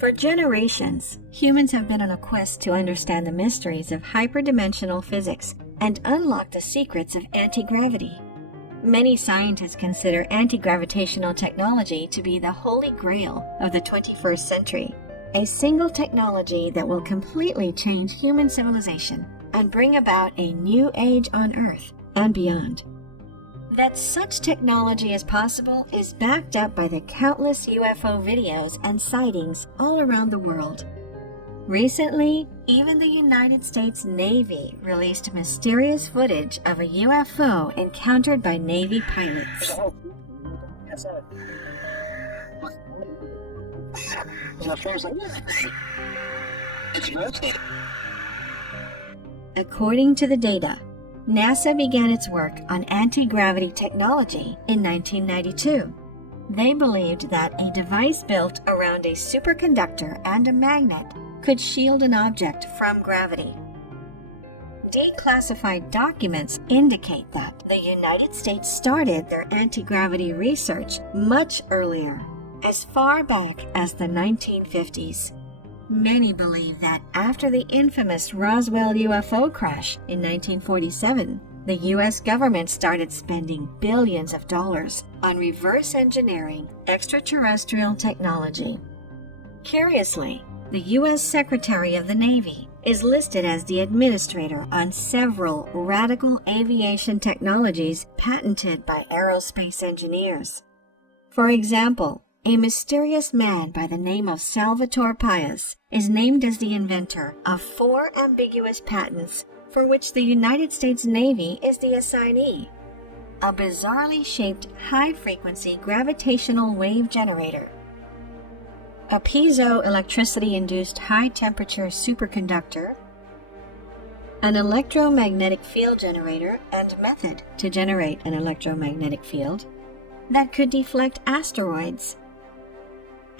For generations, humans have been on a quest to understand the mysteries of hyperdimensional physics and unlock the secrets of anti-gravity. Many scientists consider anti-gravitational technology to be the holy grail of the 21st century, a single technology that will completely change human civilization and bring about a new age on Earth and beyond. That such technology is possible is backed up by the countless UFO videos and sightings all around the world. Recently, even the United States Navy released mysterious footage of a UFO encountered by Navy pilots. According to the data, NASA began its work on anti-gravity technology in 1992. They believed that a device built around a superconductor and a magnet could shield an object from gravity. Declassified documents indicate that the United States started their anti-gravity research much earlier, as far back as the 1950s. Many believe that after the infamous Roswell UFO crash in 1947, the U.S. government started spending billions of dollars on reverse engineering extraterrestrial technology. Curiously, the U.S. Secretary of the Navy is listed as the administrator on several radical aviation technologies patented by aerospace engineers. For example, a mysterious man by the name of Salvatore Pais is named as the inventor of 4 ambiguous patents for which the United States Navy is the assignee. A bizarrely shaped high-frequency gravitational wave generator, a piezoelectricity-induced high-temperature superconductor, an electromagnetic field generator and method to generate an electromagnetic field that could deflect asteroids,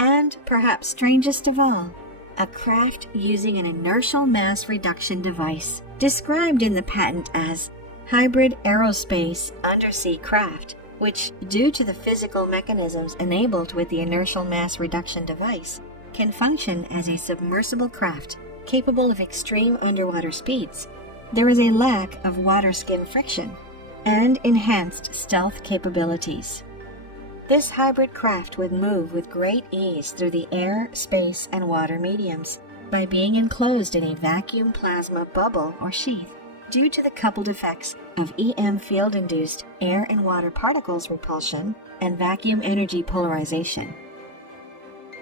and, perhaps strangest of all, a craft using an inertial mass reduction device, described in the patent as hybrid aerospace undersea craft, which, due to the physical mechanisms enabled with the inertial mass reduction device, can function as a submersible craft capable of extreme underwater speeds. There is a lack of water skin friction and enhanced stealth capabilities. This hybrid craft would move with great ease through the air, space, and water mediums by being enclosed in a vacuum plasma bubble or sheath due to the coupled effects of EM field-induced air and water particles repulsion and vacuum energy polarization.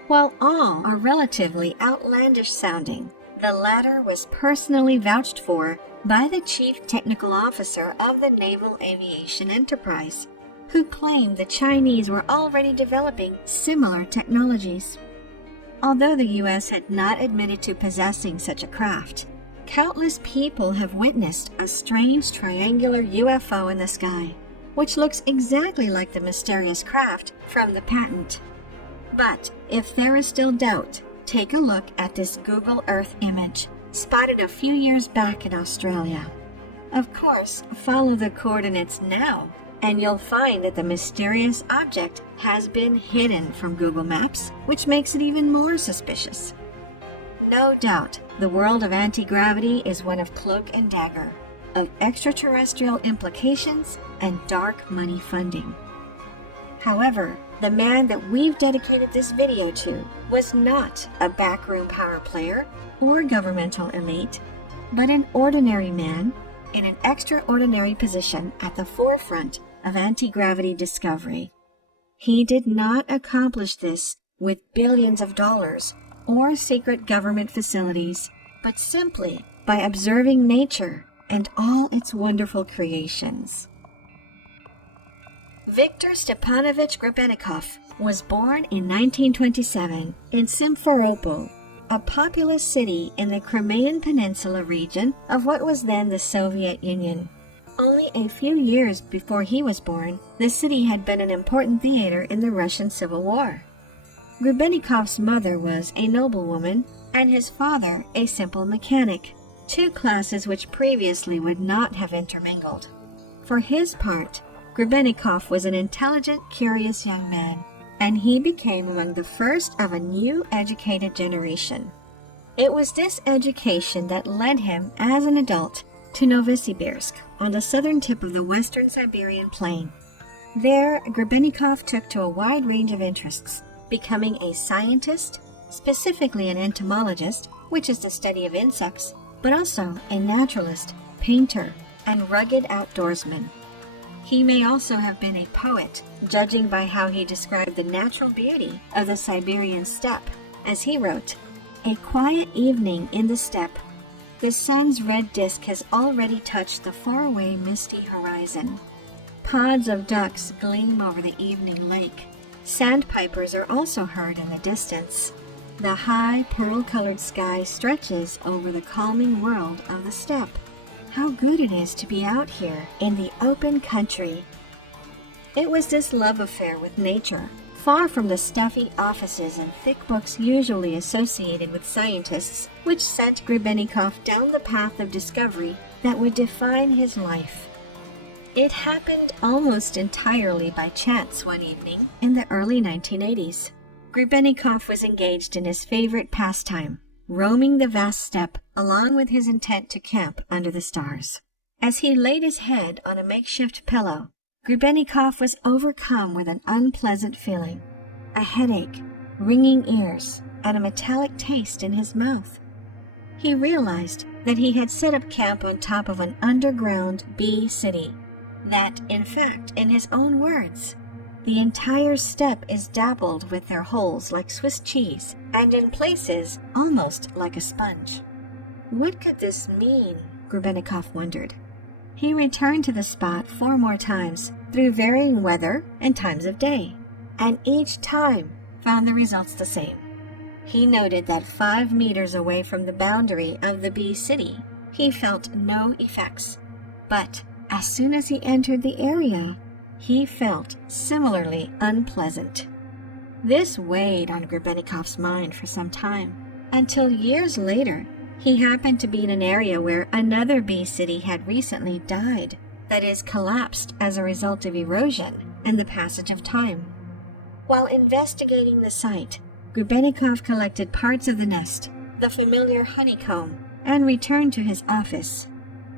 While all are relatively outlandish sounding, the latter was personally vouched for by the Chief Technical Officer of the Naval Aviation Enterprise, who claimed the Chinese were already developing similar technologies. Although the U.S. had not admitted to possessing such a craft, countless people have witnessed a strange triangular UFO in the sky, which looks exactly like the mysterious craft from the patent. But if there is still doubt, take a look at this Google Earth image, spotted a few years back in Australia. Of course, follow the coordinates now, and you'll find that the mysterious object has been hidden from Google Maps, which makes it even more suspicious. No doubt, the world of anti-gravity is one of cloak and dagger, of extraterrestrial implications and dark money funding. However, the man that we've dedicated this video to was not a backroom power player or governmental elite, but an ordinary man in an extraordinary position at the forefront of anti-gravity discovery. He did not accomplish this with billions of dollars or secret government facilities, but simply by observing nature and all its wonderful creations. Viktor Stepanovich Grebennikov was born in 1927 in Simferopol, a populous city in the Crimean Peninsula region of what was then the Soviet Union. Only a few years before he was born, the city had been an important theater in the Russian Civil War. Grebennikov's mother was a noblewoman, and his father a simple mechanic, 2 classes which previously would not have intermingled. For his part, Grebennikov was an intelligent, curious young man and he became among the first of a new educated generation. It was this education that led him, as an adult, to Novosibirsk, on the southern tip of the western Siberian plain. There, Grebennikov took to a wide range of interests, becoming a scientist, specifically an entomologist, which is the study of insects, but also a naturalist, painter, and rugged outdoorsman. He may also have been a poet, judging by how he described the natural beauty of the Siberian steppe, as he wrote, "A quiet evening in the steppe. The sun's red disk has already touched the faraway misty horizon. Pods of ducks gleam over the evening lake. Sandpipers are also heard in the distance. The high pearl-colored sky stretches over the calming world of the steppe. How good it is to be out here in the open country." It was this love affair with nature, far from the stuffy offices and thick books usually associated with scientists, which sent Grebennikov down the path of discovery that would define his life. It happened almost entirely by chance one evening in the early 1980s. Grebennikov was engaged in his favorite pastime, roaming the vast steppe along with his intent to camp under the stars. As he laid his head on a makeshift pillow, Grebennikov was overcome with an unpleasant feeling, a headache, ringing ears, and a metallic taste in his mouth. He realized that he had set up camp on top of an underground bee city, that, in fact, in his own words, the entire steppe is dappled with their holes like Swiss cheese, and in places almost like a sponge. What could this mean? Grebennikov wondered. He returned to the spot 4 more times, through varying weather and times of day, and each time found the results the same. He noted that 5 meters away from the boundary of the bee city, he felt no effects. But as soon as he entered the area, he felt similarly unpleasant. This weighed on Grebennikov's mind for some time, until years later, he happened to be in an area where another bee city had recently died, that is, collapsed as a result of erosion and the passage of time. While investigating the site, Grebennikov collected parts of the nest, the familiar honeycomb, and returned to his office.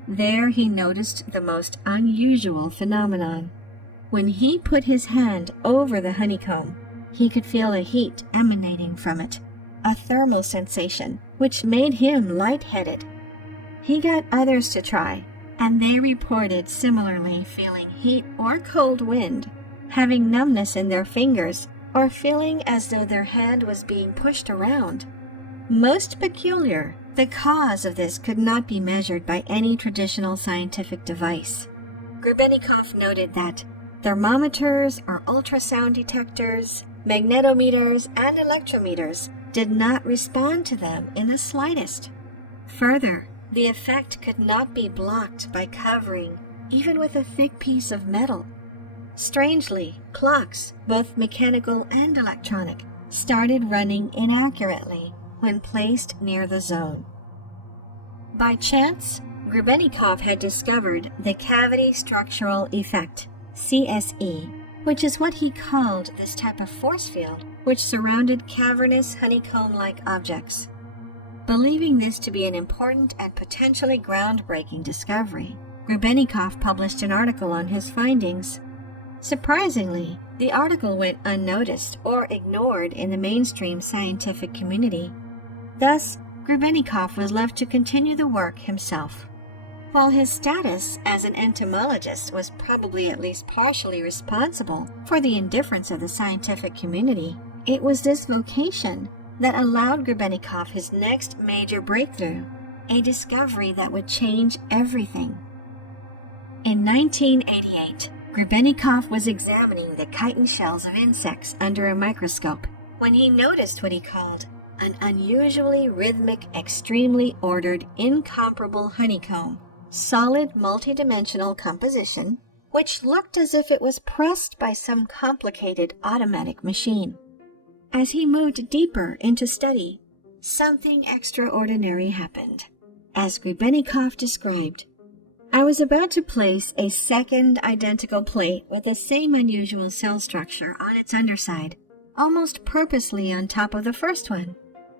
There he noticed the most unusual phenomenon. When he put his hand over the honeycomb, he could feel a heat emanating from it, a thermal sensation which made him lightheaded. He got others to try, and they reported similarly feeling heat or cold wind, having numbness in their fingers, or feeling as though their hand was being pushed around. Most peculiar, the cause of this could not be measured by any traditional scientific device. Grebennikov noted that thermometers or ultrasound detectors, magnetometers, and electrometers did not respond to them in the slightest. Further, the effect could not be blocked by covering, even with a thick piece of metal. Strangely, clocks, both mechanical and electronic, started running inaccurately when placed near the zone. By chance, Grebennikov had discovered the cavity structural effect, CSE, which is what he called this type of force field which surrounded cavernous honeycomb-like objects. Believing this to be an important and potentially groundbreaking discovery, Grebennikov published an article on his findings. Surprisingly, the article went unnoticed or ignored in the mainstream scientific community. Thus, Grebennikov was left to continue the work himself. While his status as an entomologist was probably at least partially responsible for the indifference of the scientific community, it was this vocation that allowed Grebennikov his next major breakthrough, a discovery that would change everything. In 1988, Grebennikov was examining the chitin shells of insects under a microscope when he noticed what he called an unusually rhythmic, extremely ordered, incomparable honeycomb, solid multidimensional composition, which looked as if it was pressed by some complicated automatic machine. As he moved deeper into study, something extraordinary happened. As Grebennikov described, I was about to place a second identical plate with the same unusual cell structure on its underside, almost purposely on top of the first one.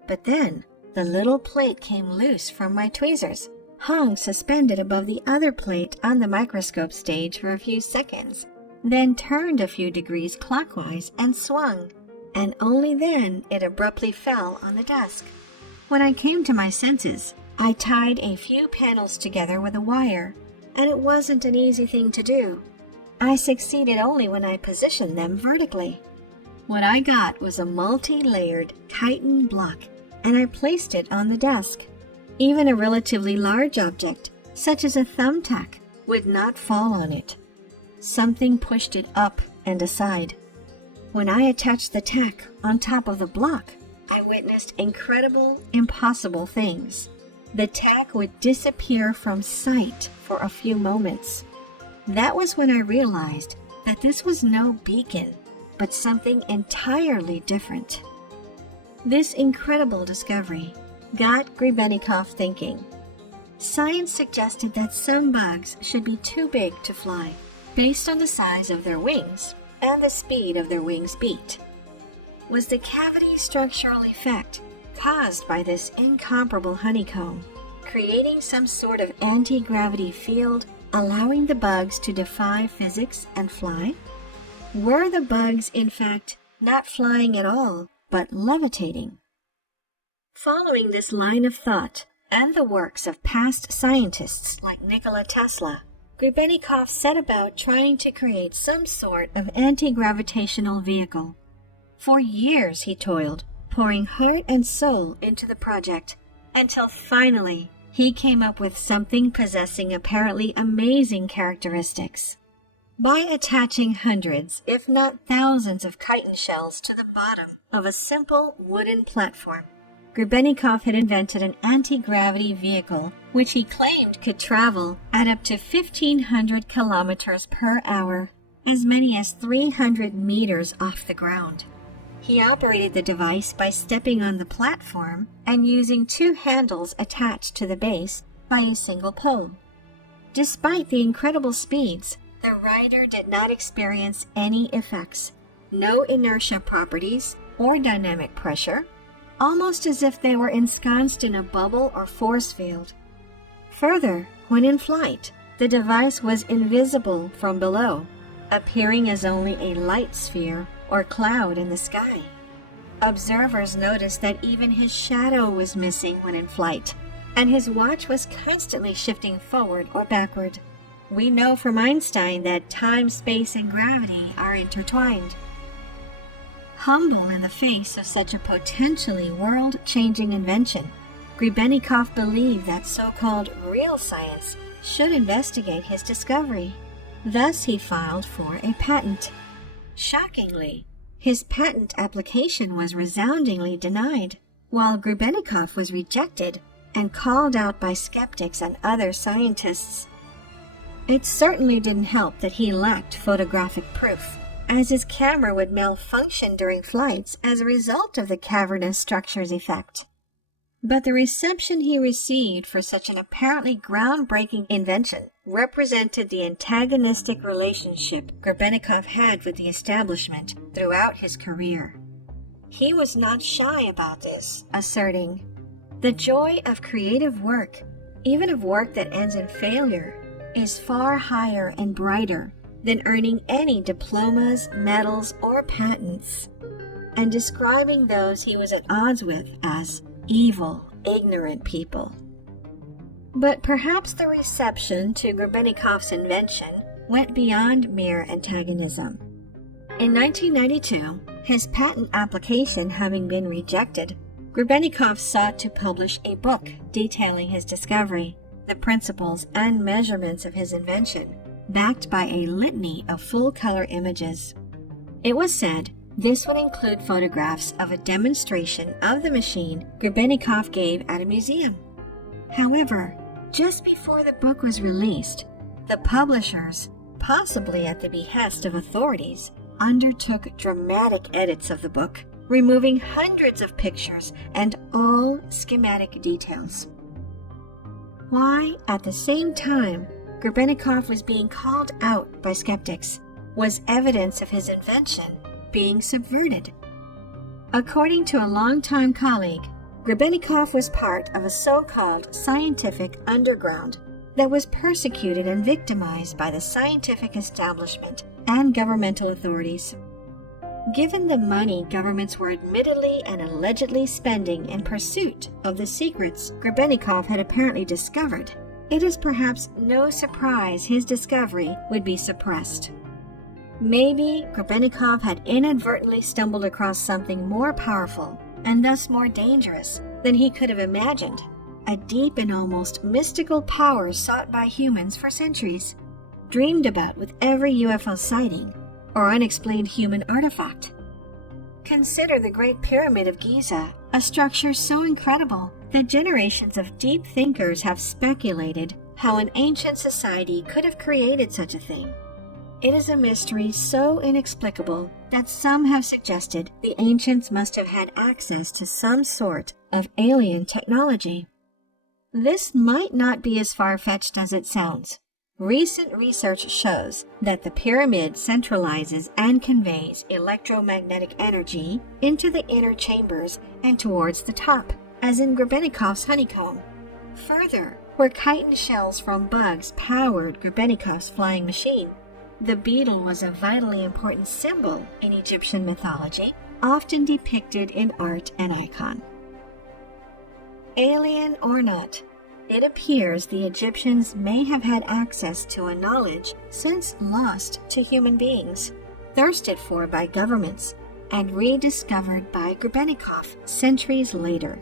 But then, the little plate came loose from my tweezers, hung suspended above the other plate on the microscope stage for a few seconds, then turned a few degrees clockwise and swung, and only then it abruptly fell on the desk. When I came to my senses, I tied a few panels together with a wire, and it wasn't an easy thing to do. I succeeded only when I positioned them vertically. What I got was a multi-layered chitin block, and I placed it on the desk. Even a relatively large object, such as a thumbtack, would not fall on it. Something pushed it up and aside. When I attached the tack on top of the block, I witnessed incredible, impossible things. The tack would disappear from sight for a few moments. That was when I realized that this was no beacon, but something entirely different. This incredible discovery got Grebennikov thinking. Science suggested that some bugs should be too big to fly, based on the size of their wings and the speed of their wings' beat. Was the cavity structural effect caused by this incomparable honeycomb, creating some sort of anti-gravity field, allowing the bugs to defy physics and fly? Were the bugs, in fact, not flying at all, but levitating? Following this line of thought and the works of past scientists like Nikola Tesla, Grebennikov set about trying to create some sort of anti-gravitational vehicle. For years he toiled, pouring heart and soul into the project, until finally he came up with something possessing apparently amazing characteristics. By attaching hundreds, if not thousands of chitin shells to the bottom of a simple wooden platform, Grebennikov had invented an anti-gravity vehicle which he claimed could travel at up to 1,500 kilometers per hour, as many as 300 meters off the ground. He operated the device by stepping on the platform and using two handles attached to the base by a single pole. Despite the incredible speeds, the rider did not experience any effects, no inertia properties or dynamic pressure, almost as if they were ensconced in a bubble or force field. Further, when in flight, the device was invisible from below, appearing as only a light sphere or cloud in the sky. Observers noticed that even his shadow was missing when in flight, and his watch was constantly shifting forward or backward. We know from Einstein that time, space, and gravity are intertwined. Humble in the face of such a potentially world-changing invention, Grebennikov believed that so-called real science should investigate his discovery. Thus he filed for a patent. Shockingly, his patent application was resoundingly denied, while Grebennikov was rejected and called out by skeptics and other scientists. It certainly didn't help that he lacked photographic proof, as his camera would malfunction during flights as a result of the cavernous structure's effect. But the reception he received for such an apparently groundbreaking invention represented the antagonistic relationship Grebennikov had with the establishment throughout his career. He was not shy about this, asserting, "The joy of creative work, even of work that ends in failure, is far higher and brighter than earning any diplomas, medals, or patents," and describing those he was at odds with as evil, ignorant people. But perhaps the reception to Grebennikov's invention went beyond mere antagonism. In 1992, his patent application having been rejected, Grebennikov sought to publish a book detailing his discovery, the principles and measurements of his invention, backed by a litany of full-color images. It was said this would include photographs of a demonstration of the machine Grebennikov gave at a museum. However, just before the book was released, the publishers, possibly at the behest of authorities, undertook dramatic edits of the book, removing hundreds of pictures and all schematic details. Why, at the same time, Grebennikov was being called out by skeptics was evidence of his invention being subverted. According to a longtime colleague, Grebennikov was part of a so-called scientific underground that was persecuted and victimized by the scientific establishment and governmental authorities. Given the money governments were admittedly and allegedly spending in pursuit of the secrets Grebennikov had apparently discovered, it is perhaps no surprise his discovery would be suppressed. Maybe Grebennikov had inadvertently stumbled across something more powerful and thus more dangerous than he could have imagined, a deep and almost mystical power sought by humans for centuries, dreamed about with every UFO sighting or unexplained human artifact. Consider the Great Pyramid of Giza, a structure so incredible that generations of deep thinkers have speculated how an ancient society could have created such a thing. It is a mystery so inexplicable that some have suggested the ancients must have had access to some sort of alien technology. This might not be as far-fetched as it sounds. Recent research shows that the pyramid centralizes and conveys electromagnetic energy into the inner chambers and towards the top, as in Grebennikov's honeycomb. Further, where chitin shells from bugs powered Grebennikov's flying machine, the beetle was a vitally important symbol in Egyptian mythology, often depicted in art and icon. Alien or not, it appears the Egyptians may have had access to a knowledge since lost to human beings, thirsted for by governments, and rediscovered by Grebennikov centuries later.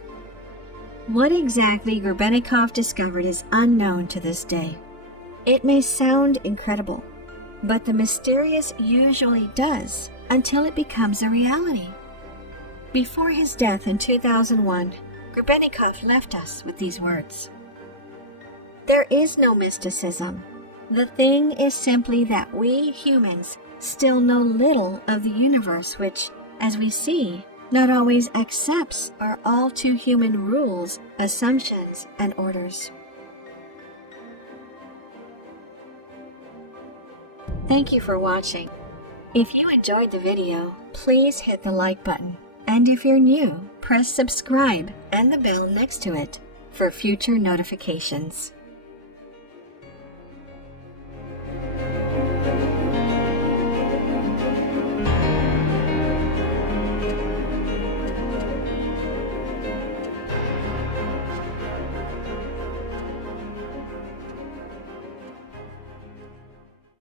What exactly Grebennikov discovered is unknown to this day. It may sound incredible, but the mysterious usually does until it becomes a reality. Before his death in 2001, Grebennikov left us with these words: "There is no mysticism. The thing is simply that we humans still know little of the universe which, as we see, not always accepts our all too human rules, assumptions, and orders." Thank you for watching. If you enjoyed the video, please hit the like button. And if you're new, press subscribe and the bell next to it for future notifications.